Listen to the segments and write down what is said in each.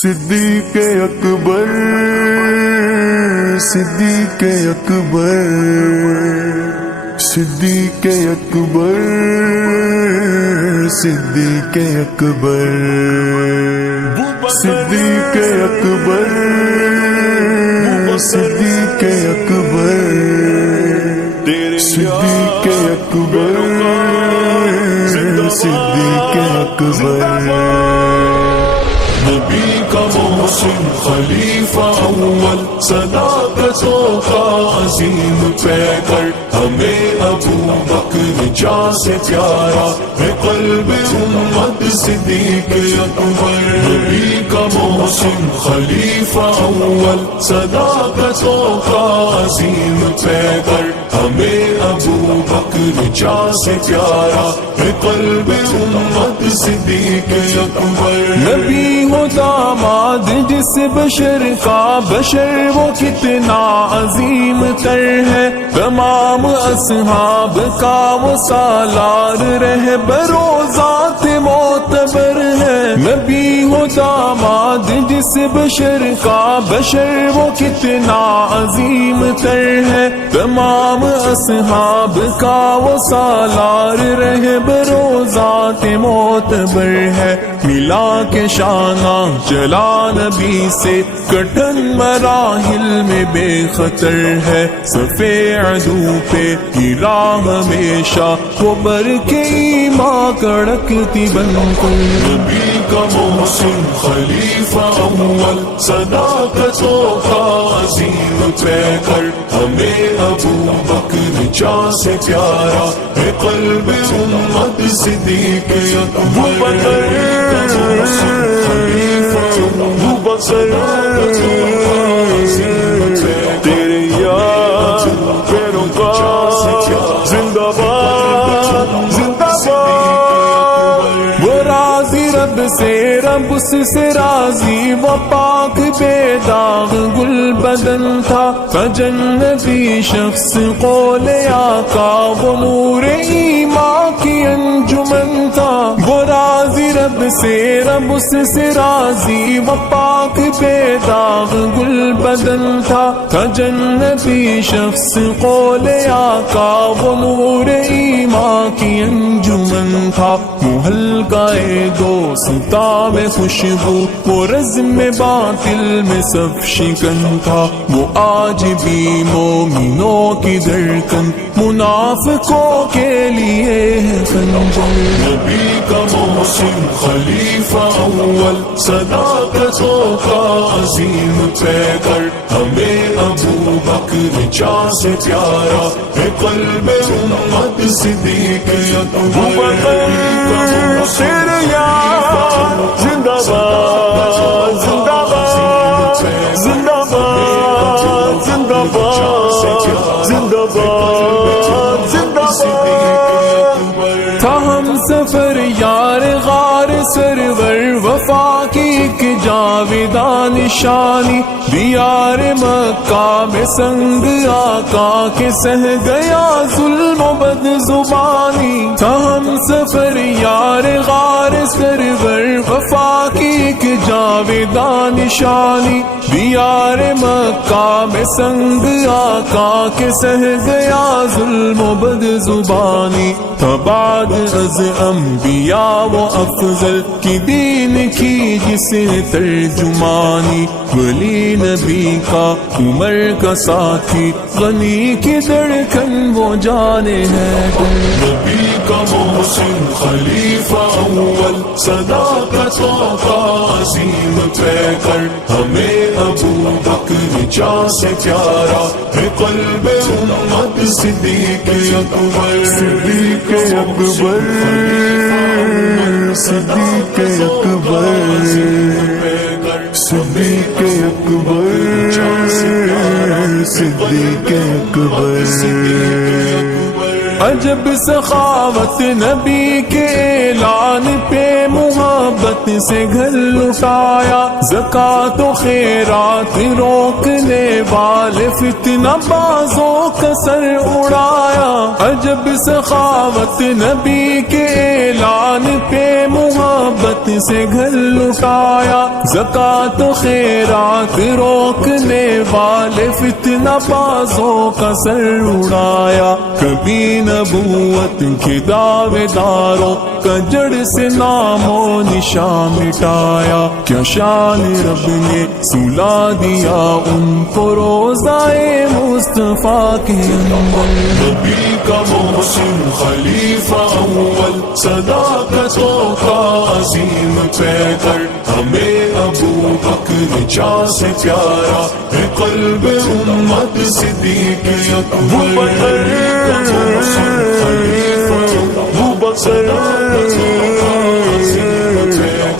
صدیق اکبر صدیق اکبر صدیق اکبر صدیق اکبر صدیق اکبر صدیق اکبر صدیق اکبر صدیق اکبر نبی کا محسن خلیفہ اول صداقتوں کا عظیم پیکر ہمیں ابو بکر جاں سے پیارا ہے قلب امت صدیق اکبر نبی کا محسن خلیفہ اول صداقتوں کا عظیم پیکر ہمیں ابو بکر جاں سے پیارا ہے قلب امت صدیق اکبر نبی ہو داماد جس بشر کا بشر وہ کتنا عظیم تر ہے تمام اصحاب کا وہ سالار رہبر و ذات معتبر ہے نبی ہو داماد جس بشر کا بشر وہ کتنا عظیم تر ہے تمام اصحاب کا وہ سالار رہبر و ذات معتبر ہے ملا کے شانہ چلا نبی سے کٹن مراحل میں بے خطر ہے صفے عدو پہ گرا ہمیشہ وہ بر کے ایمان کڑکتی بن کر نبی کا محسن خلیفہ اول صداقتوں کا عظیم پیکر ہمیں ابو بکر جاں سے پیارا ہے قلب امت صدیق اکبر تیرے یاد پیروں کا زندہ باد زندہ باد وہ راضی رب سے رب سے راضی وہ پاک بے داغ گل بدن تھا جنتی شخص قول آقا وہ نور ایمان کی انجمن تھا وہ راضی رب سے رب سے راضی وہ پاک بے داغ گل بدن تھا جنتی شخص قول آقا وہ نور ایمان کی انجمن تھا محلقہ دوستا میں خوشبو وہ رزم باطل میں سب شکن تھا وہ آج بھی مومنوں کی دھڑکن منافقوں کے لیے ہے خنجر نبی کا محسن خلیفہ اول صداقتوں کا عظیم پیکر ہمیں ابو بکر جاں سے پیارا ہے قلب امت صدیق اکبر تیرے یاد زندہ باد زندہ باد زندہ باد زندہ باد زندہ باد زندہ باد تھا ہم سفر یار غار سرور وفا کی ایک جاویدہ نشانی دیار مکہ میں سنگ آقا کے سہ گیا ظلم و بد زبانی تھا ہم سفر یار غار سرور وفا کی ایک جاویدہ نشانی دیار مکہ میں سنگ آقا کے سہ گیا ظلم و بد زبانی تھا بعد از انبیاء و افضل کی دین کی جس نے ترجمانی ولی نبی کا عمر کا ساتھی غنی کی دھڑکن وہ جانے ہے نبی کا محسن خلیفہ اول صداقتوں کا عظیم پیکر ہمیں ابو بکر جاں سے پیارا ہے قلب امت صدیق اکبر صدیق اکبر صدیق اکبر صدیق اکبر صدیق اکبر عجب سخاوت نبی کے اعلان پہ محمد محبت سے گھر لٹایا، زکات و خیرات روکنے والے فتنہ بازوں کا سر اڑایا، عجب سخاوت نبی کے اعلان پہ محبت سے گھر لٹایا، زکات و خیرات روکنے والے فتنہ بازوں کا سر اڑایا، کبھی نبوت کے دعوے داروں کا جڑ سے نام و نشان مٹایا، کیا شان رب نے سلا دیا ان کو روزائے مصطفیٰ کے اندر۔ نبی کا محسن خلیفہ اول، صداقتوں کا عظیم پیکر، ہمیں ابو بکر جاں سے پیارا ہے قلب امت صدیق اکبر۔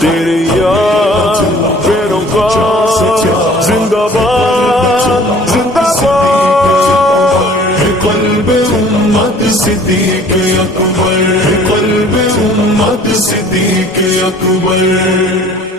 تیرے یاد پیروں کا زندہ باد زندہ باد، قلب امت صدیق اکبر، قلب امت صدیق اکبر۔